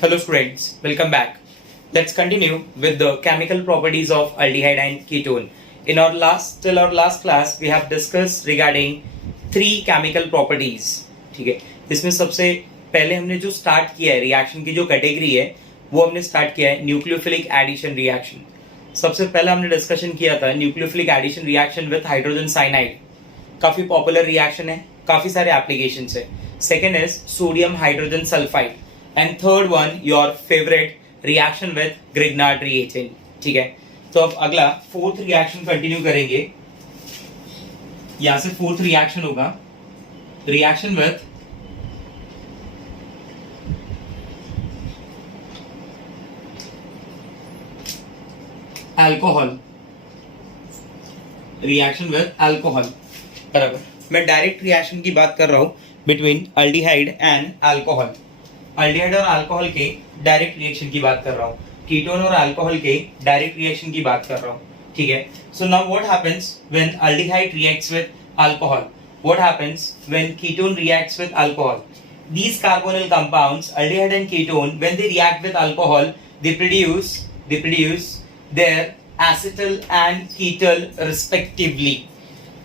Hello students, welcome back. Let's continue with the chemical properties of aldehyde and ketone. In our last class, we have discussed regarding three chemical properties. ठीक है, इसमें सबसे पहले हमने जो start किया है रिएक्शन की जो कैटेगरी है वो हमने स्टार्ट किया है न्यूक्लियोफिलिक एडिशन रिएक्शन. सबसे पहले हमने डिस्कशन किया था nucleophilic addition reaction with hydrogen cyanide. काफी पॉपुलर रिएक्शन है, काफी सारे एप्लीकेशंस है. Second is sodium hydrogen sulphide and third one your favourite reaction with Grignard reagent. ठीक है, तो अब अगला फोर्थ रिएक्शन कंटिन्यू करेंगे. यहां से फोर्थ रिएक्शन होगा reaction with alcohol. Reaction with alcohol. बराबर, मैं डायरेक्ट रिएक्शन की बात कर रहा हूं between aldehyde and alcohol. Aldehyde और अल्कोहल के डायरेक्ट रिएक्शन की बात कर रहा हूं. कीटोन और अल्कोहल के डायरेक्ट रिएक्शन की बात कर रहा हूं. ठीक है, so now what happens when aldehyde reacts with alcohol? What happens when ketone reacts with alcohol? These carbonyl compounds, aldehyde and ketone, when they react with alcohol, they produce their acetal and ketal respectively.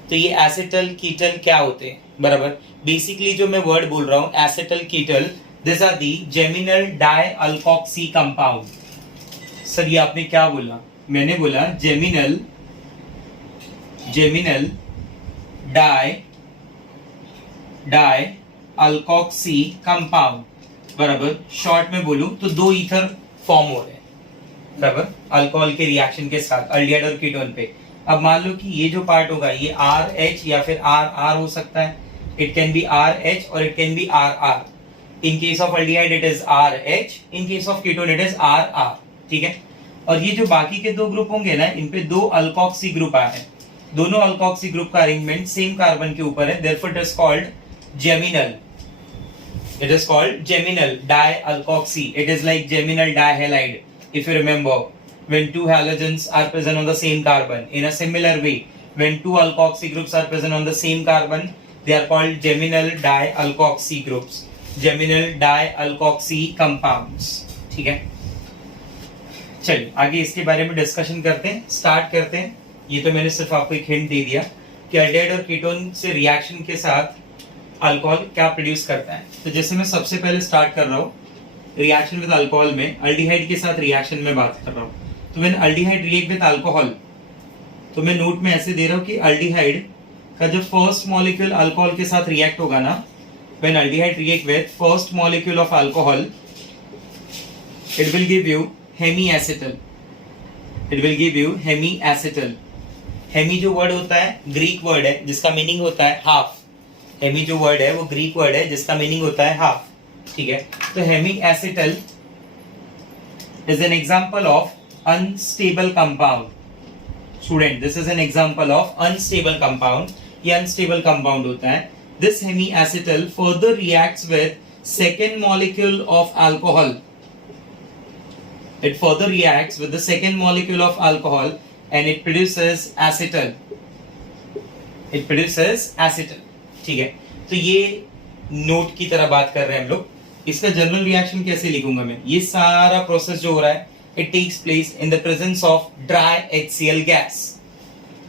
तो ये acetal कीटल क्या होते हैं? बराबर, basically जो मैं word बोल रहा हूं acetal ketal, this are the geminal dialkoxy compound. Sir ये आपने क्या बोला? मैंने बोला जेमिनल डाई अल्कोक्सी कंपाउंड. बराबर, शॉर्ट में बोलूं तो दो ईथर फॉर्म हो रहे हैं. बराबर, अल्कोहल के रिएक्शन के साथ अल्डिहाइड और कीटोन पे. अब मान लो कि ये जो पार्ट होगा ये RH या फिर RR हो सकता है. इट कैन बी RH और it can be RR. In case of aldehyde it is RH, in case of ketone it is RR. ठीक है, और ये जो बाकी के दो ग्रुप होंगे ना, इन पे दो अल्कोक्सी ग्रुप आए हैं. दोनों अल्कोक्सी ग्रुप का अरेंजमेंट सेम कार्बन के ऊपर है, therefore it is called geminal. It is called geminal dialkoxy. It is like geminal dihalide. If you remember, when two halogens are present on the same carbon, in a similar way, when two alkoxy groups are present on the same carbon, they are called geminal dialkoxy groups. Geminal dialkoxy compounds. ठीक है, चलिए आगे इसके बारे में discussion करते हैं, start करते हैं. ये तो मैंने सिर्फ आपको एक हिंट दे दिया कि अल्डिहाइड और कीटोन से रिएक्शन के साथ अल्कोहल क्या प्रोड्यूस करता है. तो जैसे मैं सबसे पहले स्टार्ट कर रहा हूँ रिएक्शन विद अल्कोहल में, अल्डिहाइड के साथ रिएक्शन में बात कर रहा हूँ. तो when aldehyde react with alcohol, तो मैं नोट में ऐसे दे रहा हूँ कि अल्डिहाइड का जो फर्स्ट मॉलिक्यूल अल्कोहल के साथ रिएक्ट होगा ना, when aldehyde react with first molecule of alcohol, it will give you hemiacetal. It will give you hemiacetal. Hemi जो वर्ड होता है ग्रीक वर्ड है जिसका मीनिंग होता है हाफ. हेमी जो वर्ड है वो ग्रीक वर्ड है जिसका मीनिंग होता है हाफ. ठीक है, तो hemiacetal is an example of unstable compound. Student, this is an example of unstable compound. ये अनस्टेबल कंपाउंड होता है. This hemiacetal further reacts with second molecule of alcohol. It further reacts with the second molecule of alcohol and it produces acetal. It produces acetal. ठीक है, तो ये note की तरह बात कर रहे हैं हम लोग. इसका जनरल रिएक्शन कैसे लिखूंगा मैं? ये सारा प्रोसेस जो हो रहा है it takes place in the presence of dry HCl gas.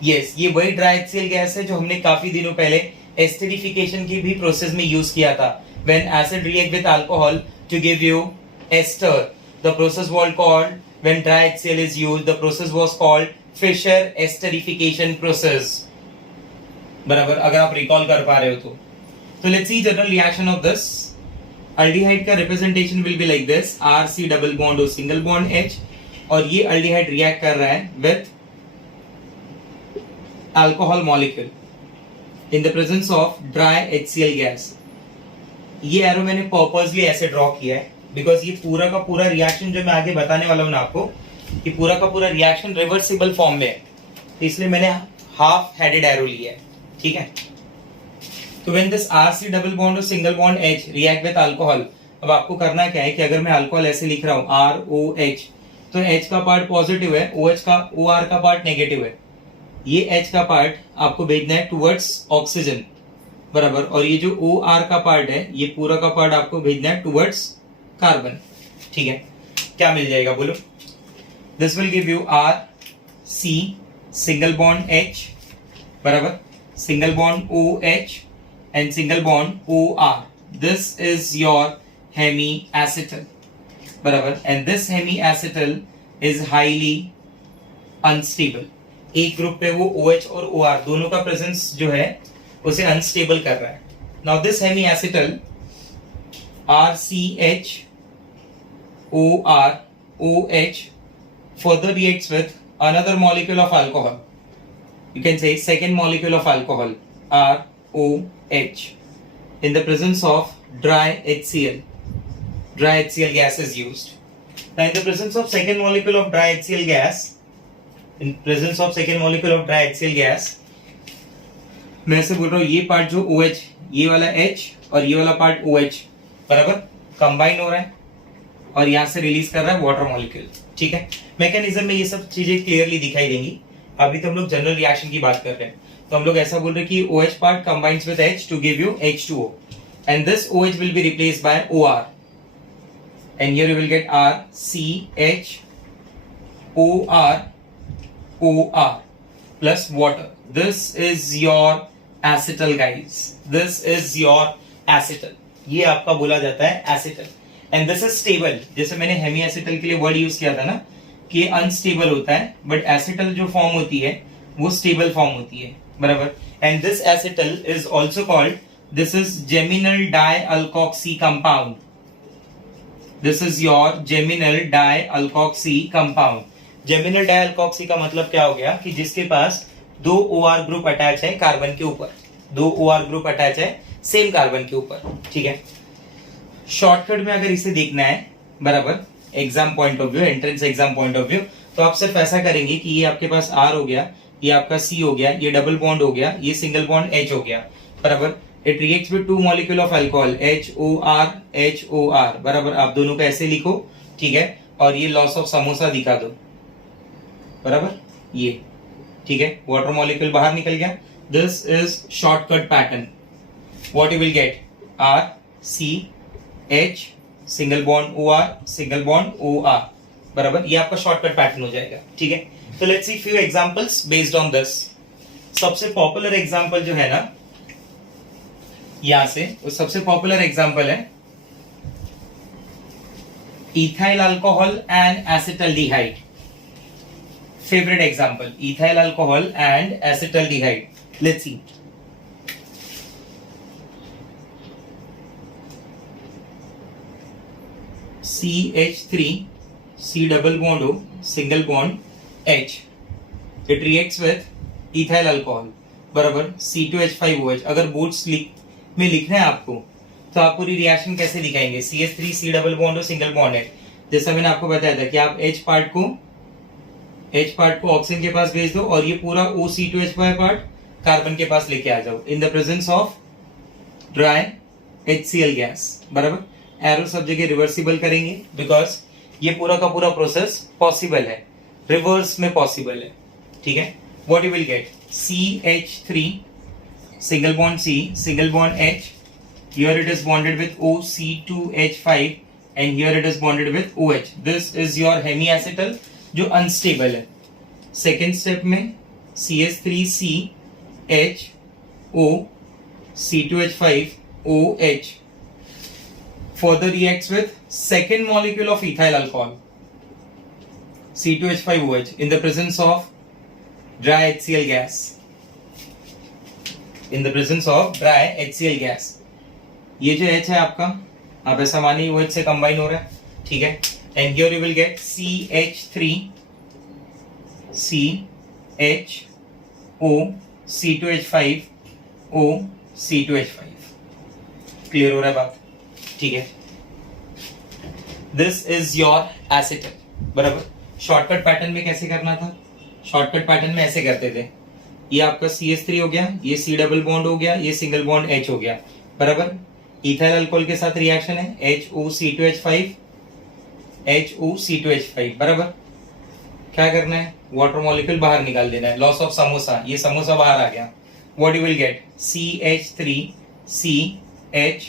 Yes, ये वही ड्राई HCl गैस है जो हमने काफी दिनों पहले एस्टरिफिकेशन की भी प्रोसेस में यूज किया था. When acid react with alcohol to give you ester, the process was called, when dry HCl is used, the process was called Fischer esterification process. बराबर, अगर आप रिकॉल कर पा रहे हो तो. So let's see general reaction of this. Aldehyde का representation will be like this: RC double bond or single bond H, और ये aldehyde react कर रहा है with alcohol molecule in the presence of dry HCl gas. ये arrow मैंने purposely ऐसे draw किया है बिकॉज ये पूरा का पूरा रिएक्शन जो मैं आगे बताने वाला हूं ना आपको, ये पूरा का पूरा रिएक्शन रिवर्सिबल फॉर्म में है, तो इसलिए मैंने हाफ हेडेड एरो लिया है. ठीक है, तो when this RC double bond और single bond H react with alcohol, अब आपको करना क्या है कि अगर मैं अल्कोहल ऐसे लिख रहा हूं ROH, तो H का पार्ट पॉजिटिव है, OR का पार्ट नेगेटिव है. ये H का पार्ट आपको भेजना है टुवर्ड्स ऑक्सीजन. बराबर। और ये जो ओ आर का पार्ट है ये पूरा का पार्ट आपको भेजना है टुवर्ड्स कार्बन। ठीक है, क्या मिल जाएगा बोलो? This will give you R C single bond H बराबर single bond O H and single bond O R. This is your hemiacetal बराबर, and this hemiacetal is highly unstable. एक group पे वो OH और OR दोनों का presence जो है उसे अनस्टेबल कर रहा है. Now this hemiacetal RCH OR OH further reacts with another molecule of alcohol. You can say second molecule of alcohol ROH in the presence of dry HCl. Dry HCl gas is used. Now in the presence of second molecule of dry HCl gas, मैं ऐसे बोल रहा हूँ ये part जो OH, ये वाला H और ये वाला पार्ट OH बराबर कंबाइन हो रहा है और यहाँ से रिलीज कर रहा है वाटर मॉलिक्यूल. ठीक है, मैकेनिज्म में ये सब चीजें क्लियरली दिखाई देंगी. अभी तो हम लोग जनरल रिएक्शन की बात कर रहे हैं, तो हम लोग ऐसा बोल रहे हैं कि OH part combines with H to give you H2O and this OH will be replaced by OR and here you will get RCH OR OR plus water. This is your acetal guys. This is your acetal. ये आपका बोला जाता है acetal. And this is stable. जैसे मैंने Hemy acetal के लिए word use किया था ना कि ये अनस्टेबल होता है, बट एसिटल जो फॉर्म होती है वो स्टेबल फॉर्म होती है बराबर. And this acetal is also called, this is geminal dialkoxy compound. This is your geminal dialkoxy compound. Geminal dialkoxy का मतलब क्या हो गया कि जिसके पास दो OR ग्रुप अटैच है कार्बन के ऊपर, दो OR ग्रुप अटैच है सेम कार्बन के ऊपर. ठीक है, शॉर्टकट में अगर इसे देखना है बराबर exam point of view, entrance exam point of view, तो आप सिर्फ ऐसा करेंगे कि ये आपके पास R हो गया, ये आपका C हो गया, ये डबल बॉन्ड हो गया, ये सिंगल बॉन्ड H हो गया बराबर. It reacts with two molecule of alcohol HOR HOR बराबर. आप दोनों को ऐसे लिखो, ठीक है, और ये लॉस ऑफ समोसा दिखा दो बराबर ये. ठीक है, वाटर मॉलिक्यूल बाहर निकल गया. This is shortcut pattern. What you will gate RCH single bond OR single bond OR बराबर. ये आपका शॉर्टकट पैटर्न हो जाएगा. ठीक है, तो let's see few examples based on this. सबसे पॉपुलर एग्जांपल जो है ना यहां से, वो सबसे पॉपुलर एग्जांपल है ethyl alcohol and acetaldehyde. Favorite example, ethyl alcohol and acetaldehyde. Let's see. CH3 C double bond O single bond H. It reacts with ethyl alcohol बराबर C2H5OH. अगर बोर्ड्स में लिखना है आपको तो आप पूरी रिएक्शन कैसे दिखाएंगे? CH3 C double bond O single bond H. जैसा मैंने आपको बताया था कि आप H पार्ट को ऑक्सीजन के पास भेज दो और ये पूरा OC2H5 पार्ट कार्बन के पास लेके आ जाओ in the presence of dry HCl gas बराबर. एरो सब जगह रिवर्सिबल करेंगे बिकॉज ये पूरा का पूरा प्रोसेस पॉसिबल है, रिवर्स में पॉसिबल है. ठीक है, what you will get CH3 single bond C single bond H. Here it is bonded with OC2H5 and here it is bonded with OH. This is your hemiacetal जो unstable है. Second step में CH3C H O C2H5 OH further reacts with second molecule of ethyl alcohol C2H5OH in the presence of dry HCl gas. In the presence of dry HCl gas. ये जो H है आपका, आप ऐसा मानिए OH से combine हो रहा है. ठीक है, and here you will get CH3 CH O C2H5 O C2H5. Clear हो रहा है बात? ठीक है, दिस इज योर एसिटल बराबर. शॉर्टकट पैटर्न में कैसे करना था? शॉर्टकट पैटर्न में ऐसे करते थे, ये आपका CH3 हो गया, ये C डबल बॉन्ड हो गया, ये सिंगल बॉन्ड H हो गया बराबर. इथाइल अल्कोहल के साथ रिएक्शन है HOC2H5 HOC2H5 बराबर. क्या करना है? वाटर मॉलिक्यूल बाहर निकाल देना है, लॉस ऑफ समोसा. ये समोसा बाहर आ गया. What you will get CH3 CH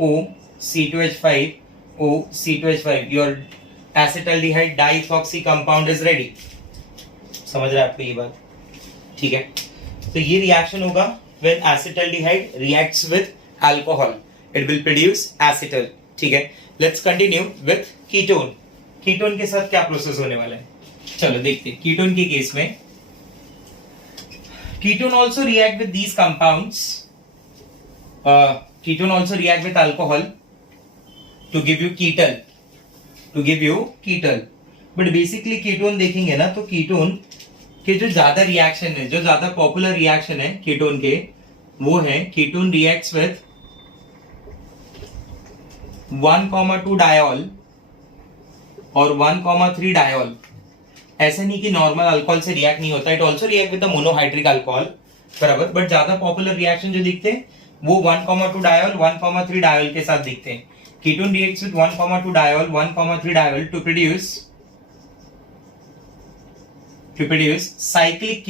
O C2H5 O C2H5. Your acetaldehyde diethoxy compound is ready. समझ रहे हैं आपको ये बात? ठीक है, तो ये रिएक्शन होगा when acetaldehyde reacts with alcohol, it will produce acetal. ठीक है, let's continue with ketone. Ketone के साथ क्या प्रोसेस होने वाला है, चलो देखते हैं। कीटोन के केस में ketone also react with these compounds, ketone also react with alcohol to give you ketal, but basically ketone देखेंगे ना तो कीटोन के जो ज्यादा रिएक्शन है, जो ज्यादा पॉपुलर रिएक्शन है कीटोन के, वो है कीटोन रिएक्ट्स विद 1,2 डायोल और 1,3 डायोल। ऐसा नहीं कि नॉर्मल अल्कोहल से रिएक्ट नहीं होता, it also react with the monohydric alcohol, बराबर, बट ज्यादा पॉपुलर रिएक्शन जो दिखते हैं वो 1,2 डायोल 1,3 डायोल के साथ दिखते हैं। Ketone reacts with 1,2 diol 1,3 diol to produce cyclic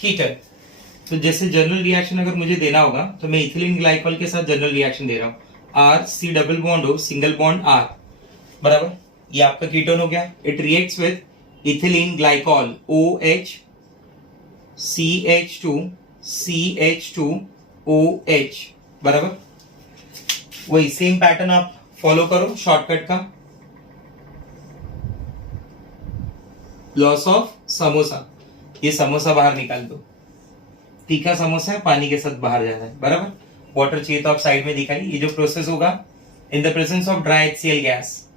ketal, तो जैसे जनरल रिएक्शन अगर मुझे देना होगा तो मैं इथिलीन ग्लाइकॉल के साथ जनरल रिएक्शन दे रहा हूं, R C double bond O single bond R, बराबर, ये आपका कीटोन हो गया। It reacts with ethylene glycol OH CH2CH2OH, बराबर। वही सेम पैटर्न आप फॉलो करो शॉर्टकट का, लॉस ऑफ समोसा, ये समोसा बाहर निकाल दो, तीखा समोसा है, पानी के साथ बाहर जाना है, बराबर। वाटर चाहिए तो आप साइड में दिखाइए। ये जो प्रोसेस होगा in the presence of dry HCl gas,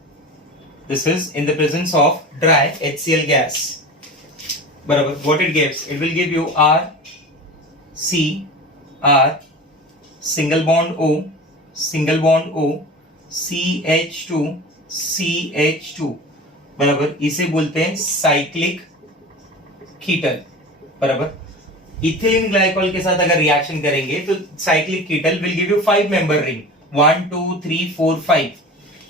this is in the presence of dry HCl gas, बराबर। What it gives, it will give you R C R single bond O CH2CH2, बराबर, इसे बोलते हैं cyclic कीटल, बराबर। Ethylene glycol के साथ अगर reaction करेंगे तो cyclic ketal will give you 5 member ring 1 2 3 4 5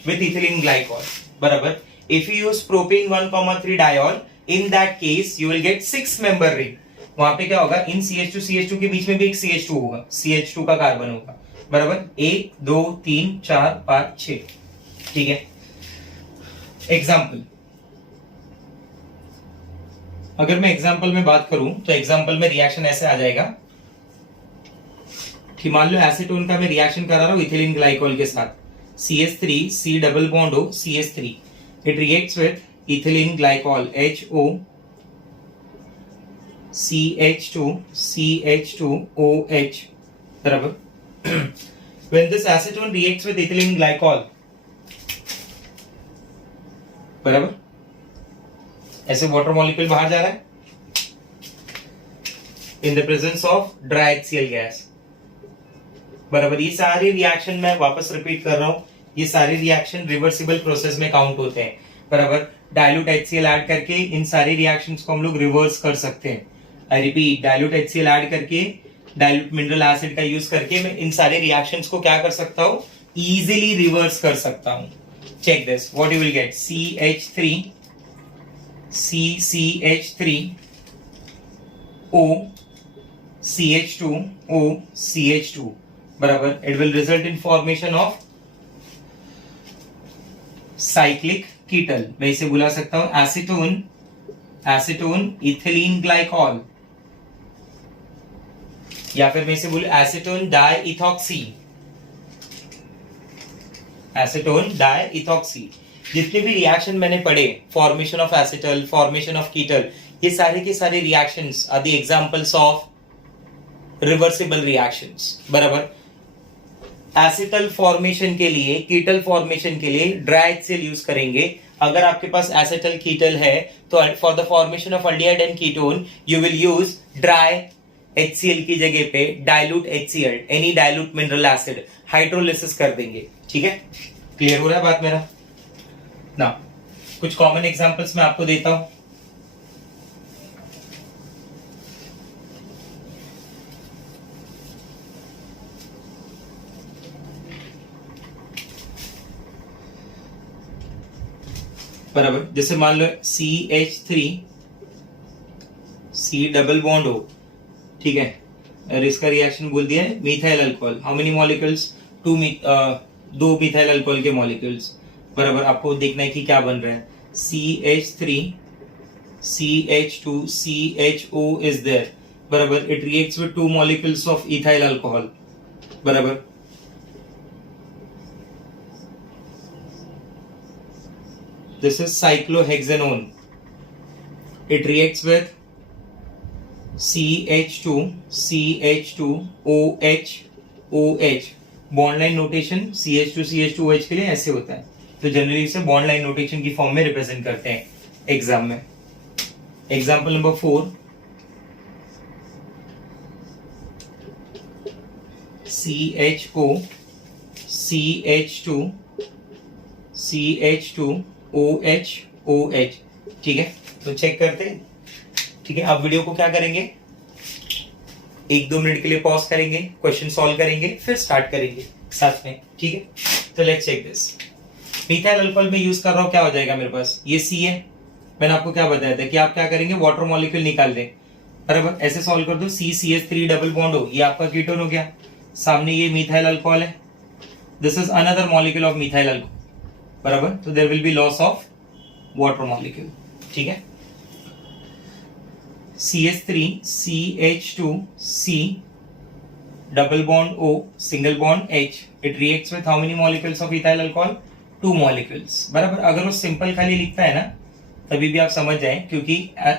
with ethylene glycol, बराबर। If you use propane 1,3 diol, in that case you will get 6 member ring. वहां पे क्या होगा, इन CH2 के बीच में भी एक CH2 होगा, CH2 का कार्बन होगा, बराबर। 1 2 3 4 5 6, ठीक है। एग्जाम्पल, अगर मैं एग्जाम्पल में बात करूं तो एग्जाम्पल में रिएक्शन ऐसे आ जाएगा कि मान लो एसीटोन का मैं रिएक्शन करा रहा हूं इथिलीन ग्लाइकॉल के साथ, CH3 C double bond O CH3, it reacts with ethylene glycol HO CH2 CH2OH, बराबर। when this acetone reacts with ethylene glycol, बराबर, ऐसे वाटर मॉलिक्यूल बाहर जा रहा है इन the presence of dry HCl gas, बराबर। ये सारे रिएक्शन मैं वापस रिपीट कर रहा हूं, ये सारे रिएक्शन रिवर्सिबल प्रोसेस में काउंट होते हैं, बराबर। डाइल्यूट HCl ऐड करके इन सारी रिएक्शंस को हम लोग रिवर्स कर सकते हैं। I repeat, dilute HCl add करके, डाइल्यूट मिनरल एसिड का यूज करके मैं इन सारे रिएक्शंस को क्या कर सकता हूं, इजीली रिवर्स कर सकता हूं। Check this, what you will get, CH3 CCH3O CH2O CH2, बराबर। It will result in formation of cyclic ketal. मैं इसे बुला सकता हूं एसीटोन इथिलीन ग्लाइकॉल, या फिर मैं इसे बोलूं एसीटोन डाइइथॉक्सी। जितने भी रिएक्शन मैंने पढ़े, formation of acetal, formation of ketal, ये सारे के सारे reactions are the examples of reversible reactions, बराबर। एसिटल फॉर्मेशन के लिए, कीटल फॉर्मेशन के लिए ड्राई HCl यूज करेंगे। अगर आपके पास एसिटल कीटल है तो for the formation of aldehyde and ketone you will use dry HCl की जगह पे dilute HCl, any dilute mineral acid, hydrolysis कर देंगे, ठीक है। क्लियर हो रहा है बात मेरा ना? कुछ कॉमन एग्जांपल्स मैं आपको देता हूं। बराबर, जैसे मान लो CH3 C double bond O, ठीक है, और इसका रिएक्शन बोल दिया है methyl alcohol. How many molecules, 2 दो मिथाइल अल्कोहल के मॉलिक्यूल्स, बराबर। आपको देखना है कि क्या बन रहा है, CH3 CH2 CHO is there, बराबर। it reacts with two molecules of ethyl alcohol, बराबर। this is cyclohexanone, it reacts with CH2 CH2 OH OH। Bond line notation CH2 CH2 OH के लिए ऐसे होता है, तो जनरली इसे बॉन्ड लाइन नोटेशन की फॉर्म में रिप्रेजेंट करते हैं एग्जाम में। Example number 4, CHO CH2 CH2 OH OH। ठीक है, तो चेक करते हैं। ठीक है, आप वीडियो को क्या करेंगे, 1-2 मिनट के लिए पॉज करेंगे, क्वेश्चन सॉल्व करेंगे, फिर स्टार्ट करेंगे साथ में। ठीक है, तो let's check this. Methyl alcohol में यूज कर रहा हूं, क्या हो जाएगा मेरे पास, ये C है। मैंने आपको क्या बताया था कि आप क्या करेंगे, वाटर मॉलिक्यूल निकाल दें, बराबर। ऐसे सॉल्व कर दो, CCH3 डबल बॉन्ड हो, ये आपका कीटोन हो गया। सामने ये मिथाइल अल्कोहल है, this is another molecule of methyl alcohol, बराबर। तो there will be loss of water molecule. ठीक है, CH3 CH2 C double bond O single bond H, it reacts with how many molecules of ethyl alcohol, 2 molecules, बराबर। अगर वो simple खाली लिखता है ना, तभी भी आप समझ जाएं, क्योंकि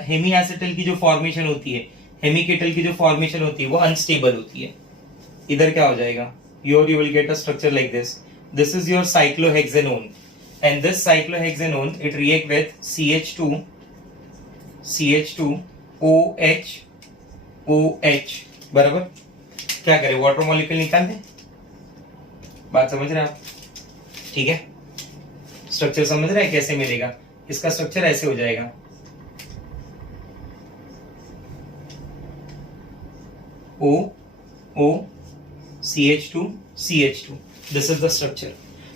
हेमी एसिटल की जो फॉर्मेशन होती है, हेमी कीटल की जो फॉर्मेशन होती है, वो अनस्टेबल होती है। इधर क्या हो जाएगा, you will get a structure like this, this is your cyclohexanone, and this cyclohexanone it react with CH2 OH OH, बराबर। क्या करें, वाटर मॉलिक्यूल निकाल दें, बात समझ रहे हैं आप। ठीक है, स्ट्रक्चर समझ रहे हैं कैसे मिलेगा, इसका स्ट्रक्चर ऐसे हो जाएगा, O O CH2 CH2, this is the structure.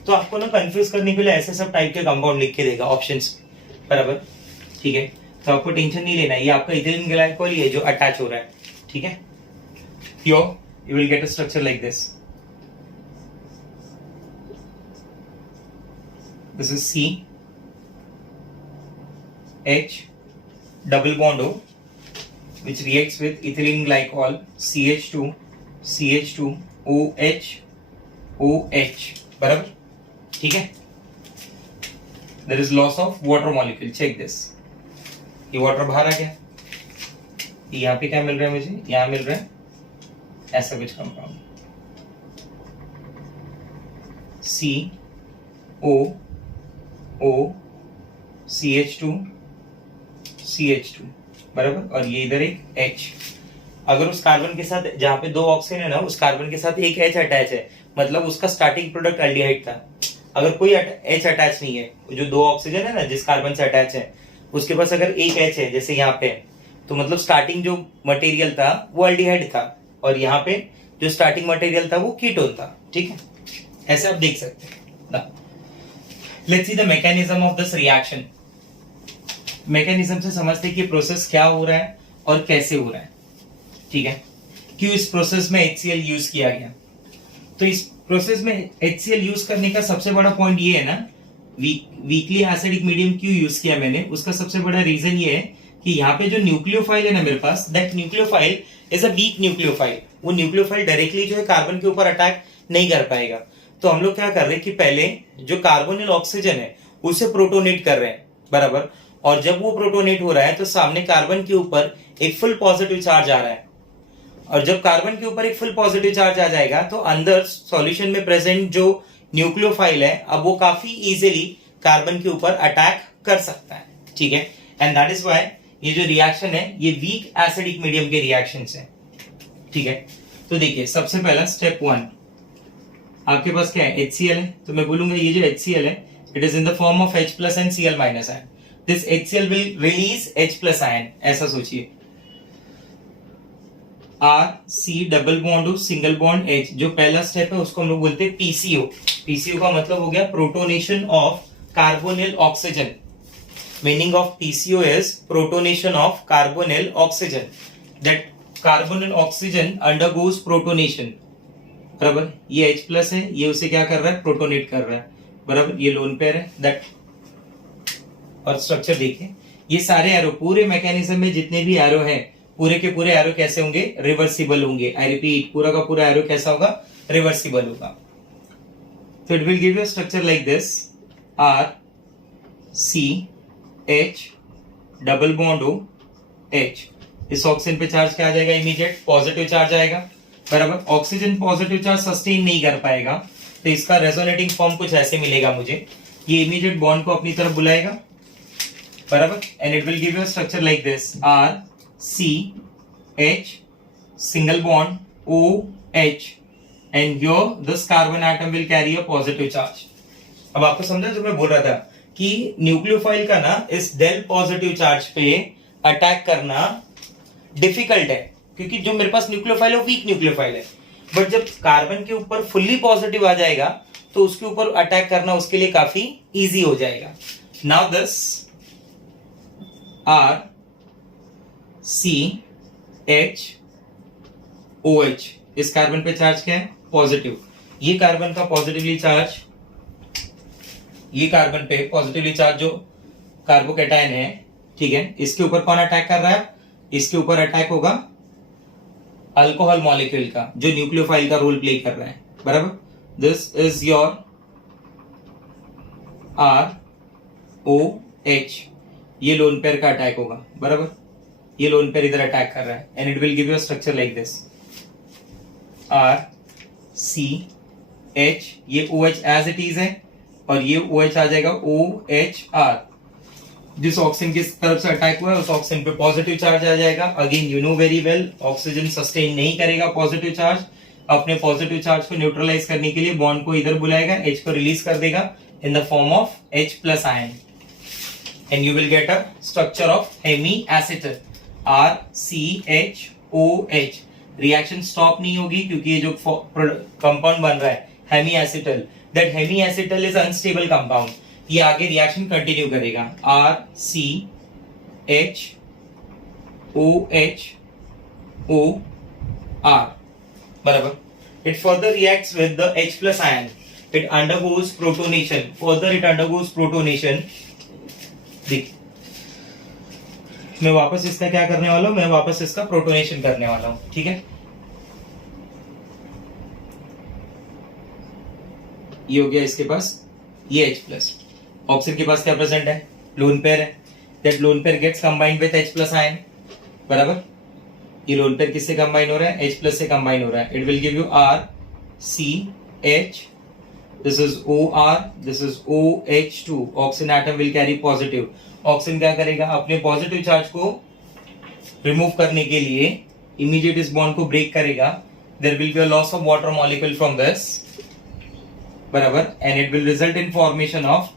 तो आपको ना कंफ्यूज करने के लिए ऐसे सब टाइप के कंपाउंड लिख के देगा ऑप्शंस, बराबर। ठीक है, तो आपको टेंशन नहीं लेना है, ये आपका इथिलीन ग्लाइकोल ही है जो अटैच हो रहा है। ठीक है, you will get a structure like this, this is C H double bond O which reacts with ethylene glycol CH2 CH2 OH OH, बराबर। ठीक है, there is loss of water molecule, check this। ये water बाहर आ गया, यहाँ पे क्या मिल रहा है मुझे, यहाँ मिल रहा है ऐसा कुछ compound, C O O CH2 CH2, बराबर। और ये इधर एक H, अगर उस कार्बन के साथ जहां पे 2 ऑक्सीजन है ना, उस कार्बन के साथ एक H अटैच है, मतलब उसका स्टार्टिंग प्रोडक्ट अल्डिहाइड था। अगर कोई H अटैच नहीं है, जो 2 ऑक्सीजन है ना जिस कार्बन से अटैच है, उसके पास अगर एक H है जैसे यहाँ पे, तो मतलब स्टार्टिंग जो मटेरियल था वो अल्डिहाइड था, और यहाँ पे जो स्टार्टिंग मटेरियल था वो कीटोन था। ठीक है, ऐसे आप देख सकते हैं। Let's see the mechanism of this reaction. Mechanism से समझते हैं कि प्रोसेस क्या हो रहा है और कैसे हो रहा है। ठीक है, क्यों इस प्रोसेस में HCl यूज किया गया। तो इस प्रोसेस में HCl यूज करने का सबसे बड़ा पॉइंट ये है ना, वीकली एसिडिक मीडियम क्यों यूज किया मैंने, उसका सबसे बड़ा रीजन ये है कि यहाँ पे जो न्यूक्लियोफाइल है ना मेरे पास, that nucleophile is a weak nucleophile. वो न्यूक्लियोफाइल डायरेक्टली जो है कार्बन के ऊपर अटैक नहीं कर पाएगा। तो हम लोग क्या कर रहे हैं कि पहले जो कार्बोनिल ऑक्सीजन है उसे प्रोटोनेट कर रहे हैं, बराबर। और जब वो प्रोटोनेट हो रहा है तो सामने कार्बन के ऊपर एक फुल पॉजिटिव चार्ज आ रहा है, और जब कार्बन के ऊपर एक फुल पॉजिटिव चार्ज आ जाएगा तो अंदर सॉल्यूशन में प्रेजेंट जो न्यूक्लियोफाइल है, अब वो काफी इजीली कार्बन के ऊपर अटैक कर सकता है। ठीक है, एंड दैट इज व्हाई ये जो रिएक्शन है ये वीक एसिडिक मीडियम के रिएक्शंस हैं। ठीक है, तो देखिए सबसे पहला स्टेप 1, आपके पास क्या है, HCl है। तो मैं बोलूंगा ये जो HCl है, it is in the form of H plus and Cl minus ion. This HCl will release H plus ion, ऐसा सोचिए। R C double bond O single bond H, जो पहला स्टेप है उसको हम लोग बोलते हैं PCO। PCO का मतलब हो गया protonation of carbonyl oxygen. Meaning of PCO is protonation of carbonyl oxygen, that carbonyl oxygen undergoes protonation, बराबर। ये H प्लस है, ये उसे क्या कर रहा है, प्रोटोनेट कर रहा है, बराबर। ये लोन पेयर है दैट। और स्ट्रक्चर देखिए, ये सारे एरो पूरे मैकेनिज्म में जितने भी एरो हैं, पूरे के पूरे एरो कैसे होंगे, रिवर्सिबल होंगे। आई रिपीट, पूरा का पूरा एरो कैसा होगा, रिवर्सिबल होगा। तो it will give you structure like this, R C H double bond O H। इस ऑक्सीजन पे चार्ज क्या आ जाएगा, इमीडिएट पॉजिटिव चार्ज आएगा, बराबर। ऑक्सीजन पॉजिटिव चार्ज सस्टेन नहीं कर पाएगा, तो इसका रेजोनेटिंग फॉर्म कुछ ऐसे मिलेगा मुझे। ये इमीडिएट बॉन्ड को अपनी तरफ बुलाएगा, बराबर। And it will give you structure like this, R C H single bond O H and your this carbon atom will carry a positive charge. अब आपको समझा जो मैं बोल रहा था कि न्यूक्लियोफाइल का ना इस डेल पॉजिटिव चार्ज पे अटैक करना डिफिकल्ट है, क्योंकि जो मेरे पास न्यूक्लियोफाइल है वो वीक न्यूक्लियोफाइल है। बट जब कार्बन के ऊपर फुल्ली पॉजिटिव आ जाएगा तो उसके ऊपर अटैक करना उसके लिए काफी इजी हो जाएगा। Now this R C H O H, इस कार्बन पे चार्ज क्या है, पॉजिटिव। ये कार्बन का पॉजिटिवली चार्ज, ये कार्बन पे पॉजिटिवली चार्ज जो कार्बोकैटायन है, ठीक है, इसके ऊपर कौन अटैक कर रहा है, इसके ऊपर अटैक होगा अल्कोहल मॉलिक्यूल का जो न्यूक्लियोफाइल का रोल प्ले कर रहा है, बराबर। This is your R O H, ये लोन पेयर का अटैक होगा, बराबर। ये लोन पेयर इधर अटैक कर रहा है and it will give you a structure like this, R C H, ये OH एज इट इज है और ये OH आ जाएगा OHR। जिस ऑक्सीजन की तरफ से अटैक हुआ है उस ऑक्सीजन पे पॉजिटिव चार्ज आ जाएगा। Again you know very well, oxygen sustain नहीं करेगा पॉजिटिव चार्ज, अपने पॉजिटिव चार्ज को न्यूट्रलाइज करने के लिए बॉन्ड को इधर बुलाएगा, H को रिलीज कर देगा in the form of H plus ion and you will get a structure of hemiacetal, R C H O H। Reaction stop नहीं होगी क्योंकि ये जो कंपाउंड बन रहा है hemiacetal, that hemiacetal is unstable compound, ये आगे रिएक्शन कंटिन्यू करेगा। R C H O H O R, बराबर। It further reacts with the H plus ion. It undergoes protonation. Further it undergoes protonation. देख, मैं वापस इसका क्या करने वाला हूं, मैं वापस इसका प्रोटोनेशन करने वाला हूं, ठीक है। ये हो गया इसके पास, ये H प्लस। ऑक्सीजन के पास क्या प्रेजेंट है, लोन पेयर है, that lone pair gets combined with H plus ion, बराबर। ये लोन पेयर किससे कंबाइन हो रहा है, H प्लस से कंबाइन हो रहा है। It will give you R C H, this is OR, this is OH2। Oxygen atom will carry positive. Oxygen क्या करेगा, अपने पॉजिटिव चार्ज को रिमूव करने के लिए इमीडिएट इस बॉन्ड को ब्रेक करेगा। There will be a loss of water molecule from this, बराबर, and it will result in formation of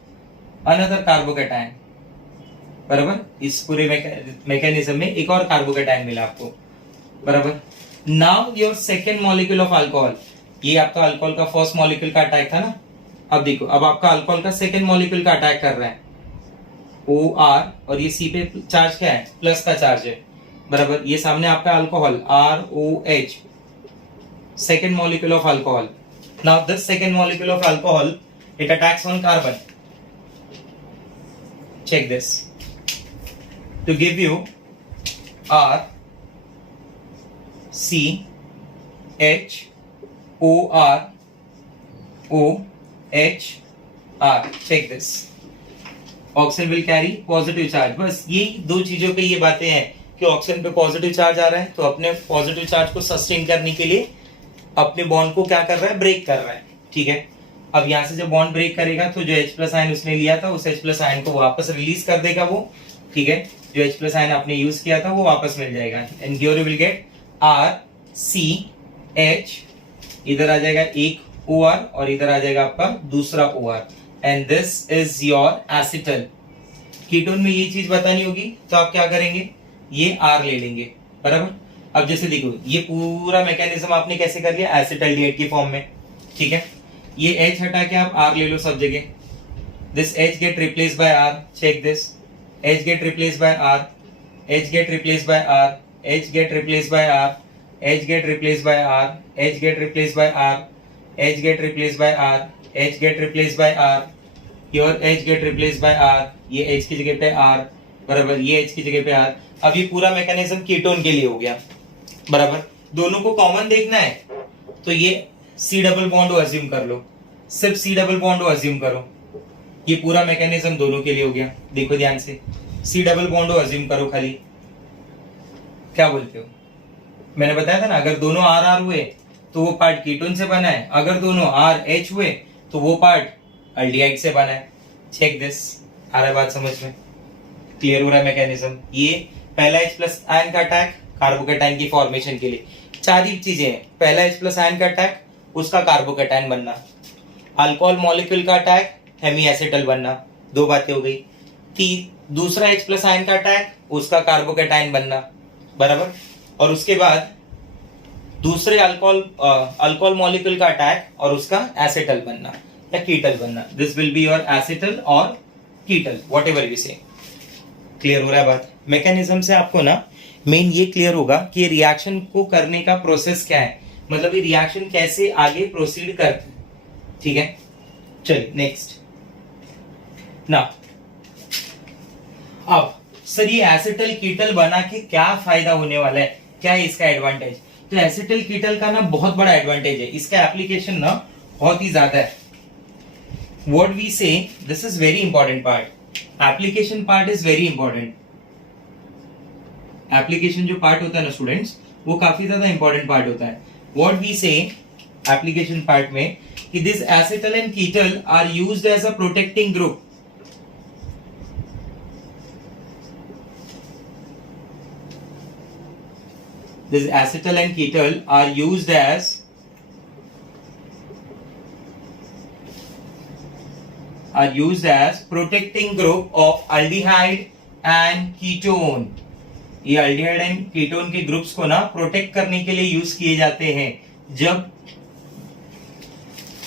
another carbocation, बराबर। इस पूरे मैकेनिज्म में एक और कार्बोकैटायन मिला आपको, बराबर। Now your second molecule of alcohol, ये आपका अल्कोहल का फर्स्ट मॉलिक्यूल का अटैक था ना, अब देखो अब आपका अल्कोहल का सेकेंड मॉलिक्यूल का अटैक कर रहा है OR, और ये C पे चार्ज क्या है, प्लस का चार्ज है, बराबर। ये सामने आपका alcohol ROH, second molecule of alcohol. Now this second molecule of alcohol it attacks on carbon, check this to give you R C H O R O H R, check this, oxygen will carry positive charge. बस ये दो चीजों पे ये बातें हैं कि oxygen पे पॉजिटिव चार्ज आ रहा है तो अपने पॉजिटिव चार्ज को सस्टेन करने के लिए अपने बॉन्ड को क्या कर रहा है, ब्रेक कर रहा है, ठीक है। अब यहाँ से जब बॉन्ड ब्रेक करेगा तो जो H प्लस आयन उसने लिया था उस H प्लस आयन को वापस रिलीज कर देगा वो, ठीक है। जो H प्लस आयन आपने यूज किया था वो वापस मिल जाएगा and you will gate R C H, इधर आ जाएगा एक OR और इधर आ जाएगा आपका दूसरा OR and this is your acetal. Ketone में ये चीज बतानी होगी तो आप क्या करेंगे, ये R ले लेंगे, बराबर। अब जैसे देखो ये पूरा मैकेनिज्म आपने कैसे कर लिया, एसिटल्डिहाइड की फॉर्म में, ठीक है। ये H हटा के आप R ले लो सब जगह, this H get replaced by R, check this, H get replaced by R, H get replaced by R, H get replaced by R, H get replaced by R, H get replaced by R, H get replaced by R, H get replaced by R, your H get replaced by R, ये H की जगह पे R, बराबर ये H की जगह पे R। अब ये पूरा मैकेनिज्म कीटोन के लिए हो गया, बराबर। दोनों को कॉमन देखना है तो ये C डबल बॉन्ड अज्यूम कर लो, सिर्फ C डबल बॉन्ड अज्यूम करो, ये पूरा मैकेनिज्म दोनों के लिए हो गया। देखो ध्यान से, C डबल बॉन्ड अज्यूम करो खाली। क्या बोलते हो? मैंने बताया था ना, अगर दोनों आर आर हुए तो वो पार्ट कीटोन से बना है, अगर दोनों आर एच हुए तो वो पार्ट अल्डिहाइड से बना है। चेक दिस, आ रहा है बात समझ में? क्लियर हो रहा है मैकेनिज्म? ये पहला H प्लस आयन का अटैक कार्बोकेटाइन की फॉर्मेशन के लिए, चार ही चीजें हैं। पहला H प्लस आयन का अटैक, उसका कार्बोकेटाइन बनना, अल्कोहल मॉलिक्यूल का अटैक, हेमी एसिटल बनना, दो बातें हो गई। दूसरा H प्लस आयन का अटैक, उसका कार्बोकेटाइन बनना, बराबर। और उसके बाद दूसरे अल्कोहल मॉलिक्यूल का अटैक और उसका एसिटल बनना या कीटल बनना। This will be your acetal और ketal, whatever we say. Clear हो रहा है बात? मैकेनिज्म से आपको ना मेन ये क्लियर होगा कि ये रिएक्शन को करने का प्रोसेस क्या है, मतलब ये रिएक्शन कैसे आगे प्रोसीड करते हैं। ठीक है, चलिए नेक्स्ट ना। अब सर ये एसिटल कीटल बना के क्या फायदा होने वाला है, क्या है इसका एडवांटेज? तो एसिटल कीटल का ना बहुत बड़ा एडवांटेज है, इसका एप्लीकेशन ना बहुत ही ज्यादा है। व्हाट वी से, this is very important part, application part is very important. Application जो पार्ट होता है ना स्टूडेंट्स, वो काफी ज्यादा इंपॉर्टेंट पार्ट होता है। What we say application part में कि this acetal and ketal are used as a protecting group. This acetal and ketal are used as protecting group of aldehyde and ketone। ये aldehyde and ketone के groups को ना protect करने के लिए use किए जाते हैं जब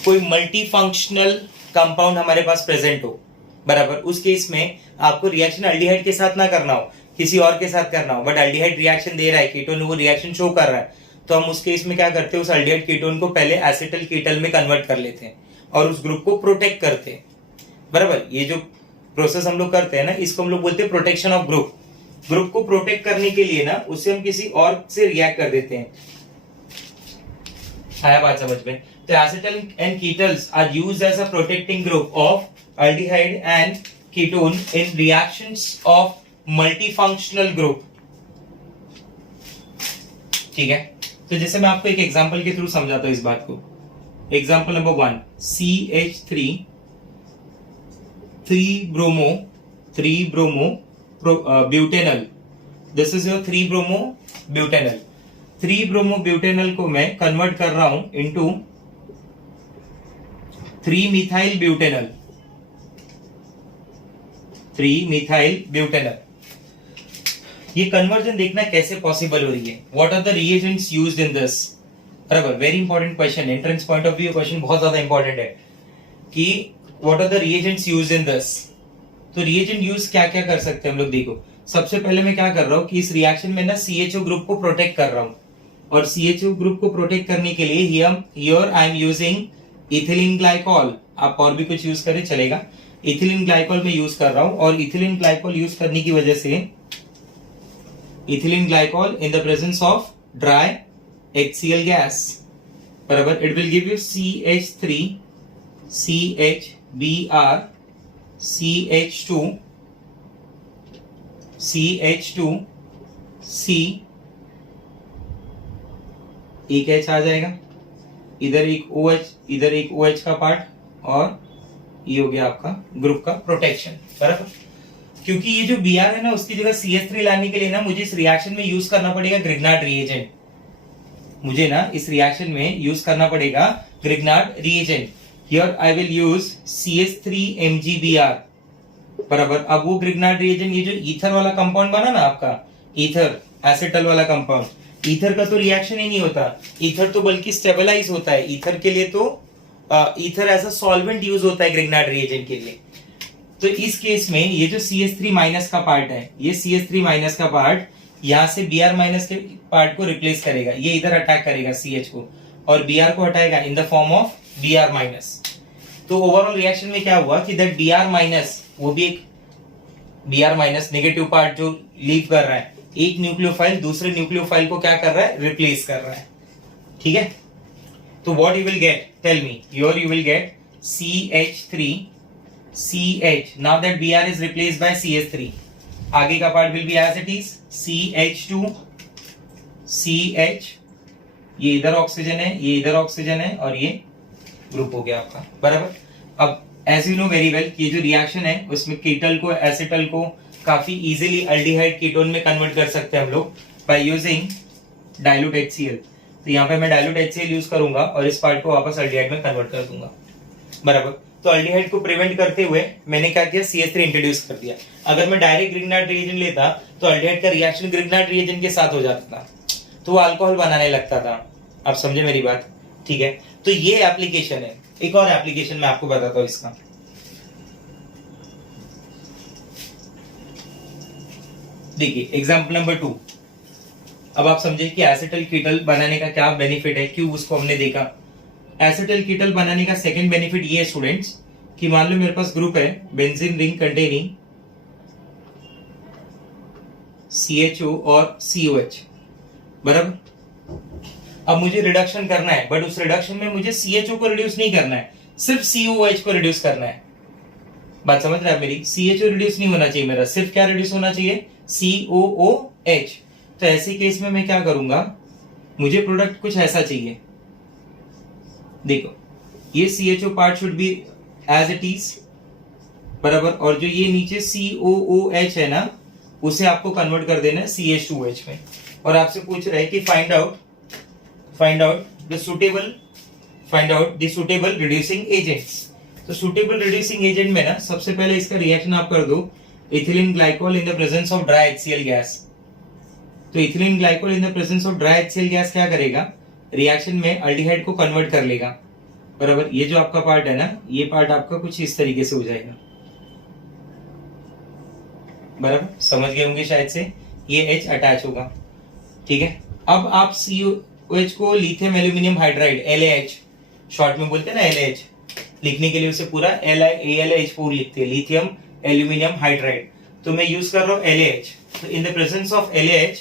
कोई मल्टी फंक्शनल कंपाउंड हमारे पास प्रेजेंट हो, बराबर। उस केस में आपको रिएक्शन अल्डिहाइड के साथ ना करना हो, किसी और के साथ करना हो, बट अल्डिहाइड रिएक्शन दे रहा है, कीटोन वो रिएक्शन शो कर रहा है, तो हम उस केस में क्या करते हैं, उस अल्डिहाइड कीटोन को पहले एसिटल कीटल में कन्वर्ट कर लेते हैं और उस ग्रुप को प्रोटेक्ट करते हैं, बराबर। ये जो प्रोसेस हम लोग करते हैं ना, इसको हम लोग बोलते हैं प्रोटेक्शन ऑफ ग्रुप। ग्रुप को प्रोटेक्ट करने के लिए ना उससे हम किसी और से रिएक्ट कर देते हैं। आया बात समझ में? तो acetal and ketals are used as a protecting group of aldehyde and ketone in reactions of multifunctional group. ठीक है, तो जैसे मैं आपको एक एग्जांपल के थ्रू समझाता हूं इस बात को। Example number 1, CH3 3 bromobutanal. This is your 3 bromobutanal. 3 bromobutanal को मैं कन्वर्ट कर रहा हूं into 3 methylbutanal. 3 methylbutanal. ये कन्वर्जन देखना कैसे पॉसिबल हो रही है। What are the reagents used in this, बराबर। Very important question, entrance point of view question बहुत ज्यादा इंपॉर्टेंट है कि व्हाट are the reagents used in दिस। तो रिएजेंट यूज क्या क्या कर सकते हैं हम लोग, देखो। सबसे पहले मैं क्या कर रहा हूं कि इस रिएक्शन में ना CHO ग्रुप को प्रोटेक्ट कर रहा हूं, और CHO ग्रुप को प्रोटेक्ट करने के लिए here I am using ethylene glycol. आप और भी कुछ यूज करें चलेगा, इथिलीन ग्लाइकॉल में यूज कर रहा हूं। और इथिलीन ग्लाइकॉल यूज करने की वजह से, ethylene glycol in the presence of dry HCl gas, बराबर, it will give you CH3 CHBr CH2 C, एक H आ जाएगा, इधर एक OH, इधर एक OH का पार्ट, और ये हो गया आपका ग्रुप का प्रोटेक्शन, बराबर। क्योंकि ये जो Br है ना, उसकी जगह CH3 लाने के लिए ना मुझे इस रिएक्शन में यूज करना पड़ेगा ग्रिग्नार्ड रिएजेंट। मुझे ना इस रिएक्शन में यूज करना पड़ेगा Grignard reagent. Here I will use CH3MgBr, बराबर। अब वो ग्रिग्नार्ड रिएजेंट, ये जो ईथर वाला कंपाउंड बना ना आपका, ईथर एसिटल वाला कंपाउंड, ईथर का तो रिएक्शन ही नहीं होता, ईथर तो बल्कि स्टेबलाइज होता है। ईथर के लिए तो ether as a solvent use होता है ग्रिग्नार्ड रिएजेंट के लिए। तो इस केस में ये जो CH3 माइनस का पार्ट है, ये CH3 माइनस का पार्ट यहाँ से Br माइनस के पार्ट को रिप्लेस करेगा, ये इधर अटैक करेगा CH को, और Br को हटाएगा in the form of Br minus. तो ओवरऑल रिएक्शन में क्या हुआ कि दैट Br माइनस, वो भी एक Br माइनस नेगेटिव पार्ट जो लीव कर रहा है, एक न्यूक्लियोफाइल दूसरे न्यूक्लियोफाइल को क्या कर रहा है, रिप्लेस कर रहा है। ठीक है, तो what you will get, tell me, here you will get CH3 CH, now that Br is replaced by CH3, आगे का part will be as it is CH2 CH, ये इधर ऑक्सीजन है, ये इधर ऑक्सीजन है, और ये ग्रुप हो गया आपका, बराबर। अब as you know very well, ये जो रिएक्शन है उसमें कीटल को, एसिटल को काफी इजीली अल्डिहाइड कीटोन में कन्वर्ट कर सकते हैं हम लोग बाय यूजिंग डाइल्यूट HCl। तो यहाँ पे मैं डाइल्यूट HCl यूज करूंगा और इस पार्ट को वापस अल्डिहाइड में कन्वर्ट कर दूंगा, बराबर। तो अल्डिहाइड को प्रिवेंट करते हुए मैंने क्या किया, CH3 इंट्रोड्यूस कर दिया। अगर मैं डायरेक्ट ग्रिग्नार्ड रिएजेंट लेता तो अल्डिहाइड का रिएक्शन ग्रिग्नार्ड रिएजेंट के साथ हो जाता था, तो वो अल्कोहल बनाने लगता था। आप समझे मेरी बात, ठीक है। तो ये एप्लीकेशन है। एक और एप्लीकेशन मैं आपको बताता हूं इसका। देखिए एग्जांपल नंबर 2। अब आप समझे कि एसिटल कीटल बनाने का क्या बेनिफिट है, क्यों उसको हमने देखा। एसिटल कीटल बनाने का सेकंड बेनिफिट ये है स्टूडेंट्स कि मान लो मेरे पास ग्रुप है बेंजीन रिंग कंटेनिंग CHO और COH, बराबर। अब मुझे रिडक्शन करना है, बट उस रिडक्शन में मुझे CHO को रिड्यूस नहीं करना है, सिर्फ COH को रिड्यूस करना है। बात समझ रहे हैं मेरी, CHO रिड्यूस नहीं होना चाहिए मेरा, सिर्फ क्या रिड्यूस होना चाहिए, COOH। तो ऐसे केस में मैं क्या करूंगा, मुझे प्रोडक्ट कुछ ऐसा चाहिए। देखो ये CHO part should be as it is, बराबर, और जो ये नीचे COOH है ना, उसे आपको कन्वर्ट कर देना है CH2OH में। और आपसे पूछ रहा है कि find out the suitable reducing agents. तो सुटेबल रिड्यूसिंग एजेंट में ना सबसे पहले इसका रिएक्शन आप कर दो ethylene glycol in the presence of dry HCl gas. तो ethylene glycol in the presence of dry HCl gas क्या करेगा, रिएक्शन में अल्डिहाइड को कन्वर्ट कर लेगा, बराबर। ये जो आपका पार्ट है ना, ये पार्ट आपका कुछ इस तरीके से हो जाएगा, बराबर, समझ गए होंगे शायद से। ये H अटैच होगा, ठीक है। अब आप COH को lithium aluminium hydride LaH, short में बोलते हैं ना LaH, लिखने के लिए उसे पूरा LiAlH4 लिखते हैं, लिथियम एल्यूमिनियम हाइड्राइड। तो मैं यूज कर रहा हूं LaH। तो इन the presence of LaH,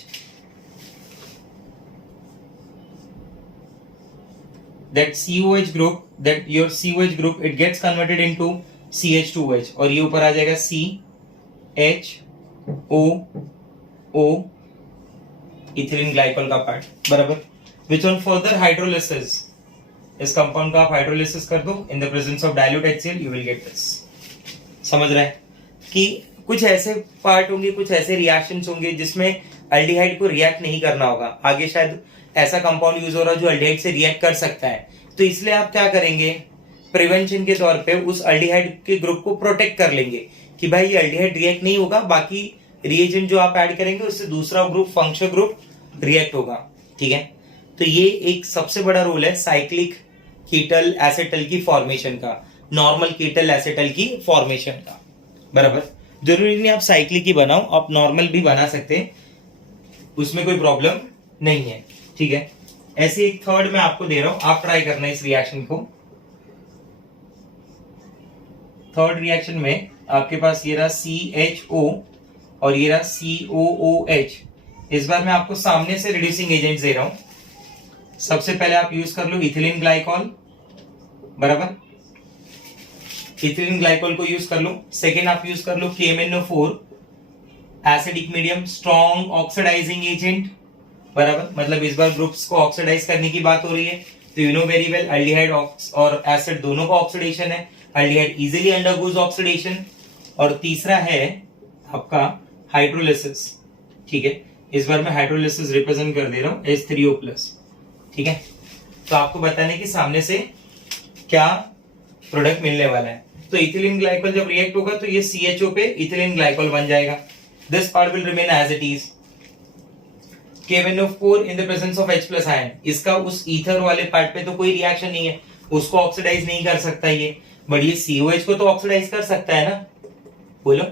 your COH group it gets converted into CH2OH, और ये ऊपर आ जाएगा CHOO, इथिलीन ग्लाइकोल का पार्ट, बराबर। Which on further hydrolysis, इस कंपाउंड का आप हाइड्रोलिसिस कर दो इन the presence of dilute HCl, you will get this. समझ रहे हैं कि कुछ ऐसे पार्ट होंगे, कुछ ऐसे रिएक्शंस होंगे जिसमें अल्डिहाइड को रिएक्ट नहीं करना होगा। आगे शायद ऐसा कंपाउंड यूज हो रहा है जो अल्डिहाइड से रिएक्ट कर सकता है, तो इसलिए आप क्या करेंगे, प्रिवेंशन के तौर पे उस अल्डिहाइड के ग्रुप को प्रोटेक्ट कर लेंगे कि भाई ये अल्डिहाइड रिएक्ट नहीं होगा, बाकी रिएजेंट जो आप ऐड करेंगे उससे दूसरा ग्रुप, फंक्शनल ग्रुप रिएक्ट होगा, ठीक है। तो ये एक सबसे बड़ा रोल है साइक्लिक कीटल एसिटल की फॉर्मेशन का, नॉर्मल कीटल एसिटल की फॉर्मेशन का, बराबर। जरूरी नहीं आप साइक्लिक ही बनाओ, आप नॉर्मल भी बना सकते हैं, उसमें कोई प्रॉब्लम नहीं है, ठीक है। ऐसे एक थर्ड मैं आपको दे रहा हूं, आप ट्राई करना इस रिएक्शन को। थर्ड रिएक्शन में आपके पास ये रहा CHO और ये रहा COOH। इस बार मैं आपको सामने से रिड्यूसिंग एजेंट दे रहा हूं। सबसे पहले आप यूज कर लो इथिलीन ग्लाइकोल, बराबर, इथिलीन ग्लाइकोल को यूज कर लो। सेकेंड आप यूज कर लो KMnO4, acidic medium, strong oxidising agent, बराबर। मतलब इस बार ग्रुप्स को ऑक्सीडाइज करने की बात हो रही है, तो you know very well aldehyde और एसिड दोनों का ऑक्सीडेशन है, अल्डिहाइड इजीली अंडरगोज ऑक्सीडेशन। और तीसरा है आपका हाइड्रोलिसिस, ठीक है। इस बार मैं हाइड्रोलिसिस रिप्रेजेंट कर दे रहा हूं H3O+, ठीक है। तो आपको बताने की सामने से क्या प्रोडक्ट मिलने वाला है। तो इथिलीन ग्लाइकोल जब रिएक्ट होगा तो ये CHO पे इथिलीन ग्लाइकोल बन जाएगा, this part will remain as it is. KMnO4 in the presence of H+ ion, इसका उस ईथर वाले पार्ट पे तो कोई रिएक्शन नहीं है, उसको ऑक्सीडाइज नहीं कर सकता ये, बट ये COH को तो ऑक्सीडाइज कर सकता है ना, बोलो।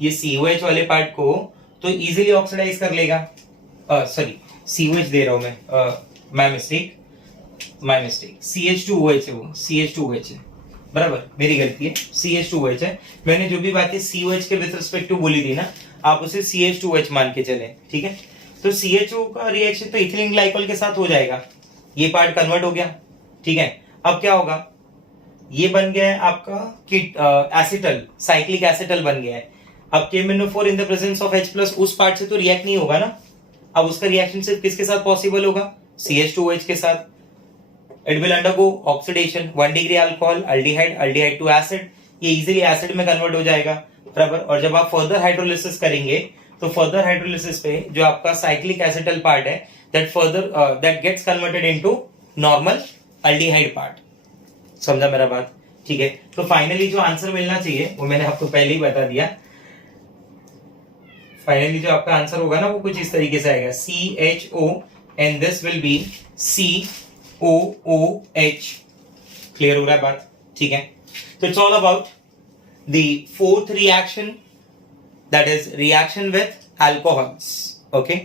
ये COH वाले पार्ट को तो इजीली ऑक्सीडाइज कर लेगा, सॉरी COH दे रहा हूं मैं मिस्टेक, माय मिस्टेक, CH2OH है वो, CH2OH है, बराबर, मेरी गलती है, CH2OH है। मैंने जो भी बातें COH के विद रिस्पेक्ट टू बोली थी ना, आप उसे CH2OH मान के चले, ठीक है। तो CHO का रिएक्शन तो इथिलीन ग्लाइकॉल के साथ हो जाएगा, ये पार्ट कन्वर्ट हो गया, ठीक है। अब क्या होगा, ये बन गया है आपका एसिटल, साइक्लिक एसिटल बन गया है। अब KMnO4 in the presence of H plus उस पार्ट से तो रिएक्ट नहीं होगा ना, अब उसका रिएक्शन सिर्फ किसके साथ पॉसिबल होगा, CH2OH के साथ। It will undergo oxidation, 1 degree alcohol, aldehyde, aldehyde to acid, ये इजीली एसिड में कन्वर्ट हो जाएगा, बराबर। और जब आप फर्दर हाइड्रोलिसिस करेंगे तो फर्दर हाइड्रोलिसिस पे जो आपका साइक्लिक एसिटल पार्ट है that gets converted into normal aldehyde part. समझा मेरा बात, ठीक है। तो फाइनली जो आंसर मिलना चाहिए वो मैंने आपको पहले ही बता दिया। फाइनली जो आपका आंसर होगा ना वो कुछ इस तरीके से आएगा, CHO and this will B COOH। Clear हो रहा है बात, ठीक है। तो it's all about the fourth reaction, that is reaction with alcohols, okay।